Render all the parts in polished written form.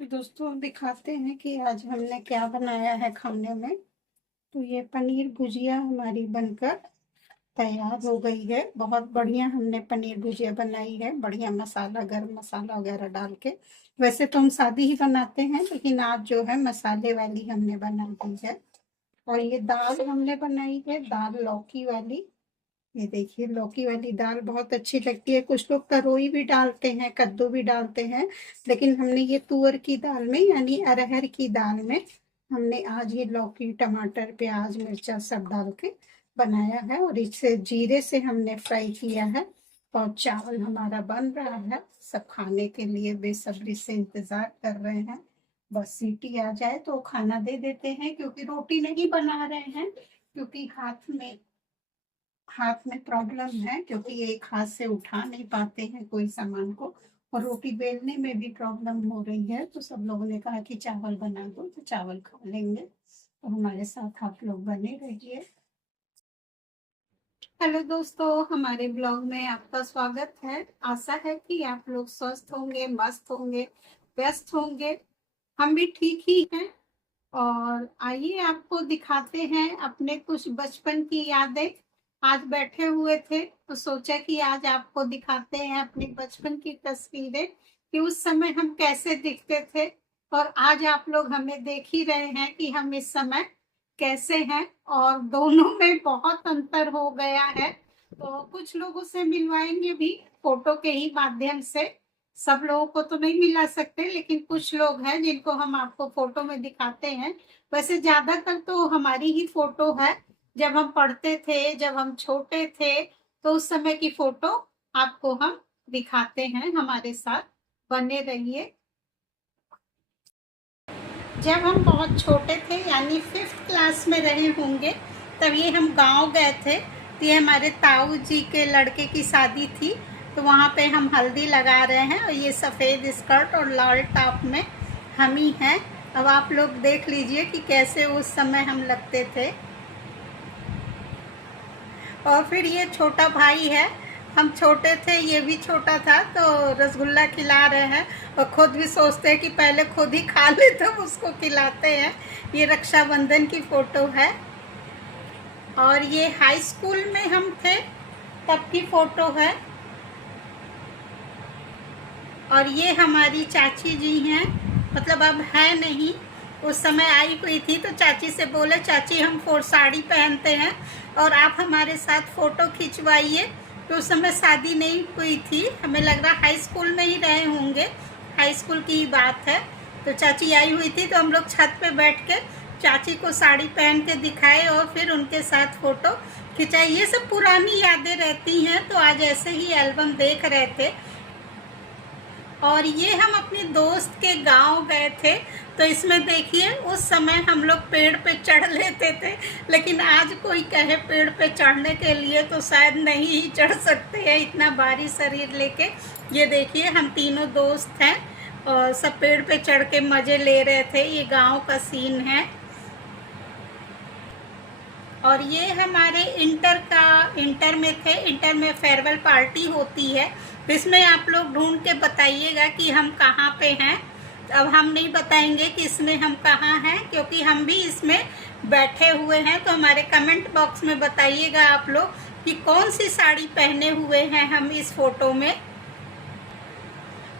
तो दोस्तों दिखाते हैं कि आज हमने क्या बनाया है खाने में। तो ये पनीर भुजिया हमारी बनकर तैयार हो गई है। बहुत बढ़िया हमने पनीर भुजिया बनाई है, बढ़िया मसाला, गरम मसाला वगैरह डाल के। वैसे तो हम सादी ही बनाते हैं, लेकिन आज जो है मसाले वाली हमने बना दी है। और ये दाल हमने बनाई है, दाल लौकी वाली। ये देखिए, लौकी वाली दाल बहुत अच्छी लगती है। कुछ लोग तरोई भी डालते हैं, कद्दू भी डालते हैं, लेकिन हमने ये तुअर की दाल में यानी अरहर की दाल में हमने आज ये लौकी, टमाटर, प्याज, मिर्चा सब डाल के बनाया है। और इसे जीरे से हमने फ्राई किया है। और चावल हमारा बन रहा है, सब खाने के लिए बेसब्री से इंतजार कर रहे हैं। बस सीटी आ जाए तो खाना दे देते हैं, क्योंकि रोटी नहीं बना रहे हैं, क्योंकि हाथ में प्रॉब्लम है, क्योंकि एक हाथ से उठा नहीं पाते हैं कोई सामान को। और रोटी बेलने में भी प्रॉब्लम हो रही है, तो सब लोगों ने कहा कि चावल बना दो, तो चावल खा लेंगे। तो हमारे साथ आप लोग बने रहिए। हेलो दोस्तों, हमारे ब्लॉग में आपका स्वागत है। आशा है कि आप लोग स्वस्थ होंगे, मस्त होंगे, व्यस्त होंगे। हम भी ठीक ही हैं। और आइए आपको दिखाते हैं अपने कुछ बचपन की यादें। आज बैठे हुए थे तो सोचा कि आज आपको दिखाते हैं अपनी बचपन की तस्वीरें, कि उस समय हम कैसे दिखते थे। और आज आप लोग हमें देख ही रहे हैं कि हम इस समय कैसे हैं। और दोनों में बहुत अंतर हो गया है। तो कुछ लोगों से मिलवाएंगे भी फोटो के ही माध्यम से। सब लोगों को तो नहीं मिला सकते, लेकिन कुछ लोग हैं जिनको हम आपको फोटो में दिखाते हैं। वैसे ज्यादातर तो हमारी ही फोटो है, जब हम पढ़ते थे, जब हम छोटे थे, तो उस समय की फोटो आपको हम दिखाते हैं। हमारे साथ बने रहिए। जब हम बहुत छोटे थे, यानी 5th क्लास में रहे होंगे, तब ये हम गांव गए थे। तो ये हमारे ताऊ जी के लड़के की शादी थी, तो वहाँ पे हम हल्दी लगा रहे हैं। और ये सफ़ेद स्कर्ट और लाल टॉप में हम ही हैं। अब आप लोग देख लीजिए कि कैसे उस समय हम लगते थे। और फिर ये छोटा भाई है, हम छोटे थे, ये भी छोटा था, तो रसगुल्ला खिला रहे हैं। और खुद भी सोचते हैं कि पहले खुद ही खा ले तो उसको खिलाते हैं। ये रक्षाबंधन की फ़ोटो है। और ये हाई स्कूल में हम थे तब की फ़ोटो है। और ये हमारी चाची जी हैं, मतलब अब है नहीं, उस समय आई हुई थी। तो चाची से बोले, चाची हम साड़ी पहनते हैं और आप हमारे साथ फ़ोटो खिंचवाइए। तो उस समय शादी नहीं हुई थी, हमें लग रहा हाई स्कूल में ही रहे होंगे, हाई स्कूल की ही बात है। तो चाची आई हुई थी, तो हम लोग छत पे बैठ के चाची को साड़ी पहन के दिखाए और फिर उनके साथ फ़ोटो खिंचाई। ये सब पुरानी यादें रहती हैं। तो आज ऐसे ही एल्बम देख रहे थे। और ये हम अपनी दोस्त के गांव गए थे, तो इसमें देखिए उस समय हम लोग पेड़ पे चढ़ लेते थे, लेकिन आज कोई कहे पेड़ पे चढ़ने के लिए तो शायद नहीं ही चढ़ सकते हैं, इतना भारी शरीर लेके। ये देखिए हम तीनों दोस्त हैं और सब पेड़ पे चढ़ के मज़े ले रहे थे। ये गांव का सीन है। और ये हमारे इंटर में थे। इंटर में फेयरवेल पार्टी होती है, तो इसमें आप लोग ढूंढ के बताइएगा कि हम कहाँ पे हैं। अब हम नहीं बताएंगे कि इसमें हम कहाँ हैं, क्योंकि हम भी इसमें बैठे हुए हैं। तो हमारे कमेंट बॉक्स में बताइएगा आप लोग कि कौन सी साड़ी पहने हुए हैं हम इस फोटो में।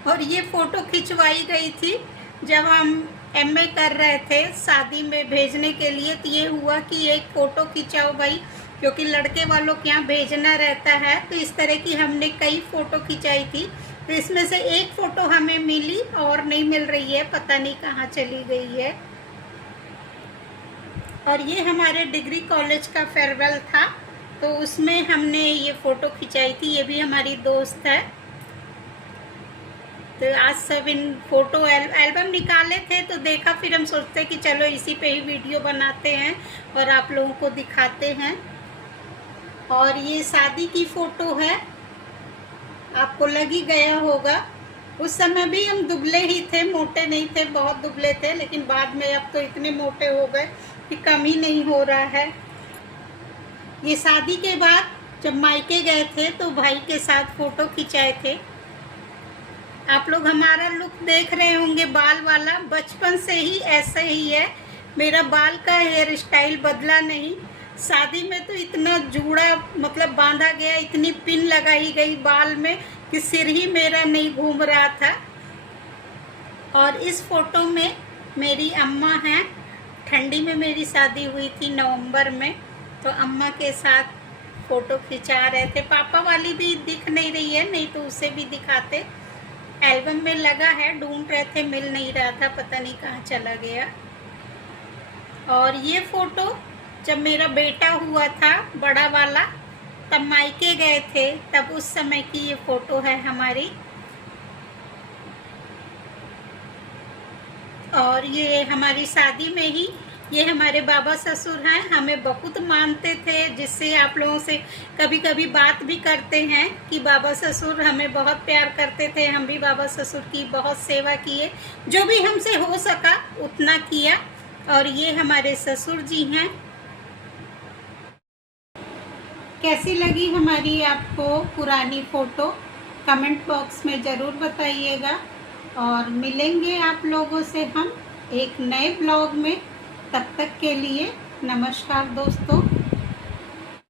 और ये फ़ोटो खिंचवाई गई थी जब हम एमए कर रहे थे, शादी में भेजने के लिए। तो ये हुआ कि एक फ़ोटो खिंचाओ भाई, क्योंकि लड़के वालों के यहाँ भेजना रहता है। तो इस तरह की हमने कई फ़ोटो खिंचाई थी। तो इसमें से एक फ़ोटो हमें मिली और नहीं मिल रही है, पता नहीं कहाँ चली गई है। और ये हमारे डिग्री कॉलेज का फेयरवेल था, तो उसमें हमने ये फ़ोटो खिंचाई थी। ये भी हमारी दोस्त है। तो आज सब इन फोटो एल्बम निकाले थे, तो देखा, फिर हम सोचते कि चलो इसी पे ही वीडियो बनाते हैं और आप लोगों को दिखाते हैं। और ये शादी की फ़ोटो है, आपको लग ही गया होगा। उस समय भी हम दुबले ही थे, मोटे नहीं थे, बहुत दुबले थे, लेकिन बाद में अब तो इतने मोटे हो गए कि कम ही नहीं हो रहा है। ये शादी के बाद जब मायके गए थे तो भाई के साथ फ़ोटो खिंचाए थे। आप लोग हमारा लुक देख रहे होंगे बाल वाला, बचपन से ही ऐसा ही है मेरा बाल का हेयर स्टाइल, बदला नहीं। शादी में तो इतना जूड़ा मतलब बांधा गया, इतनी पिन लगाई गई बाल में कि सिर ही मेरा नहीं घूम रहा था। और इस फोटो में मेरी अम्मा हैं, ठंडी में मेरी शादी हुई थी नवंबर में, तो अम्मा के साथ फोटो खिंचा रहे थे। पापा वाली भी दिख नहीं रही है, नहीं तो उसे भी दिखाते। एल्बम में लगा है, ढूंढ रहे थे, मिल नहीं रहा था, पता नहीं कहाँ चला गया। और ये फोटो जब मेरा बेटा हुआ था बड़ा वाला, तब मायके गए थे, तब उस समय की ये फोटो है हमारी। और ये हमारी शादी में ही, ये हमारे बाबा ससुर हैं, हमें बहुत मानते थे, जिससे आप लोगों से कभी कभी बात भी करते हैं कि बाबा ससुर हमें बहुत प्यार करते थे। हम भी बाबा ससुर की बहुत सेवा किए, जो भी हमसे हो सका उतना किया। और ये हमारे ससुर जी हैं। कैसी लगी हमारी आपको पुरानी फ़ोटो, कमेंट बॉक्स में ज़रूर बताइएगा। और मिलेंगे आप लोगों से हम एक नए ब्लॉग में। तब तक के लिए नमस्कार दोस्तों।